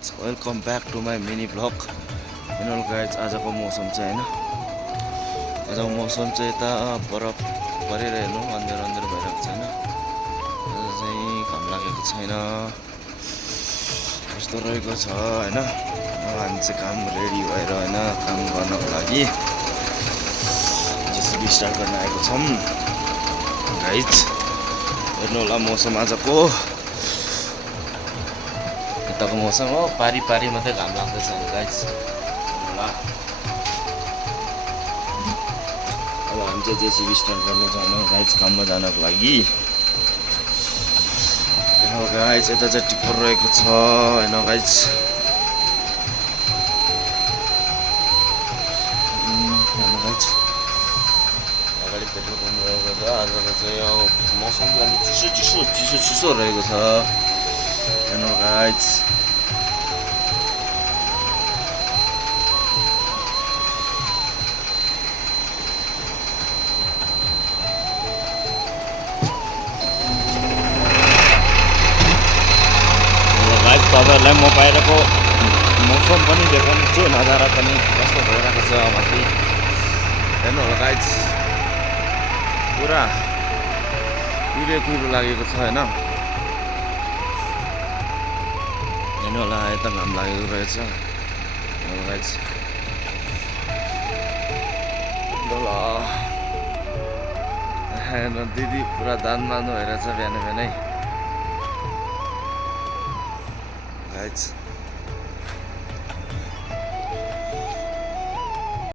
Welcome back to my mini vlog होइन guys. आजको मौसम चाहिँ होइन, आजको मौसम चाहिँ यता बरफ परिरहेको अन्धेर अन्धेर भइरहेको छ होइन। आज चाहिँ घाम लागेको छैन, यस्तो रहेको छ होइन। हामी चाहिँ काम रेडी भएर होइन काम गर्नको लागि जेसिबी स्टार्ट गर्न आएको छौँ गाइज। हेर्नु होला मौसम आजको, यताको मौसम हो पारी पारी मात्रै घाम लाग्दैछ गाइज होला। अब हामी चाहिँ जेसिबी स्टार्ट गर्नु जानु गाइज, काममा जानको लागि हेर्नु गाइज। यता चाहिँ टिप्पर रहेको छ होइन गाइज। गाइज अगाडि पेट्रोल पम्प रहेको छ। आजको चाहिँ अब मौसम चाहिँ अलिक चिसो रहेको छ हेर्नु गाइज। तपाईँहरूलाई म बाहिरको मौसम पनि देखाउँछु, नजारा पनि कस्तो भइरहेको छ माथि हेर्नु होला गाइज। पुरा कुहिरो लागेको छ होइन। हेर्नु होला यता घाम लागेको रहेछ गाइज। हेर्नु दिदी पुरा दान मार्नु भइरहेछ बिहानै गाइज।